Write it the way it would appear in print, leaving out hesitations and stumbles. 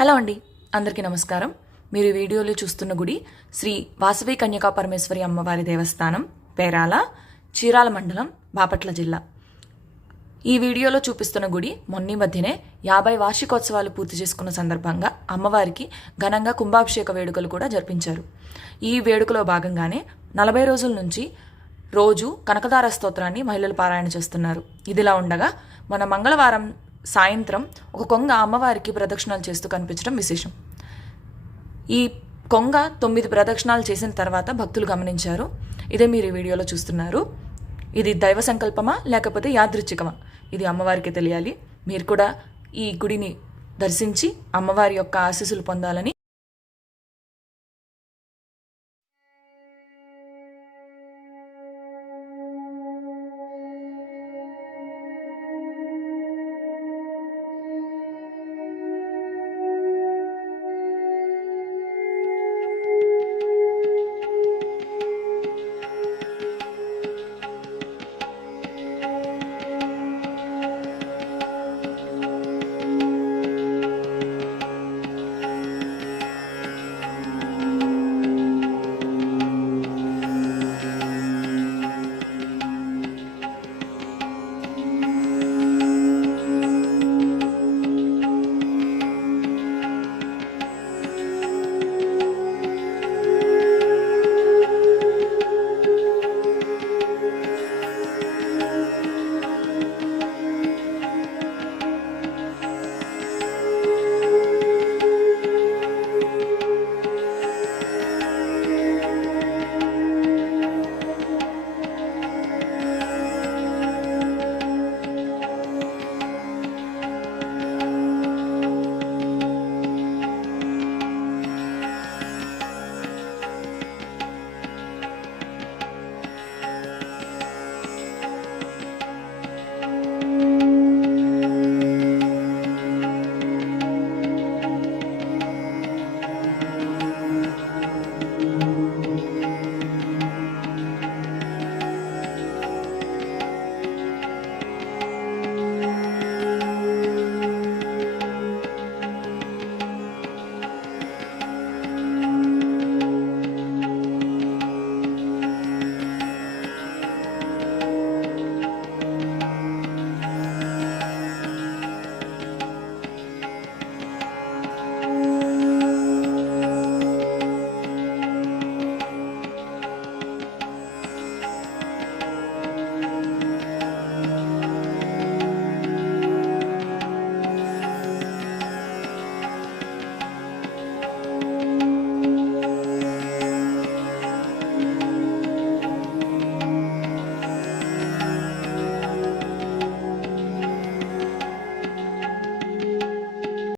Hello అండి, అందరికీ నమస్కారం. మీరు ఈ వీడియోలో చూస్తున్న గుడి శ్రీ వాసవి కన్యకా పరమేశ్వరి అమ్మవారి దేవస్థానం, పేరాల, చీరాల మండలం, బాపట్ల జిల్లా. ఈ వీడియోలో చూపిస్తున్న గుడి మొన్న మధ్యనే 50 వార్షికోత్సవాలు పూర్తి చేసుకున్న సందర్భంగా అమ్మవారికి ఘనంగా కుంభాభిషేక వేడుకలు కూడా జరిపించారు. ఈ వేడుకలో భాగంగానే 40 రోజుల నుంచి రోజు కనకదార స్తోత్రాన్ని మహిళలు పారాయణ చేస్తున్నారు. ఇదిలా ఉండగా మన మంగళవారం సాయంత్రం ఒక కొంగ అమ్మవారికి ప్రదక్షిణాలు చేస్తూ కనిపించడం విశేషం. ఈ కొంగ 9 ప్రదక్షిణాలు చేసిన తర్వాత భక్తులు గమనించారు. ఇదే మీరు ఈ వీడియోలో చూస్తున్నారు. ఇది దైవ సంకల్పమా లేకపోతే యాదృచ్ఛికమా, ఇది అమ్మవారికి తెలియాలి. మీరు కూడా ఈ గుడిని దర్శించి అమ్మవారి యొక్క ఆశీస్సులు పొందాలని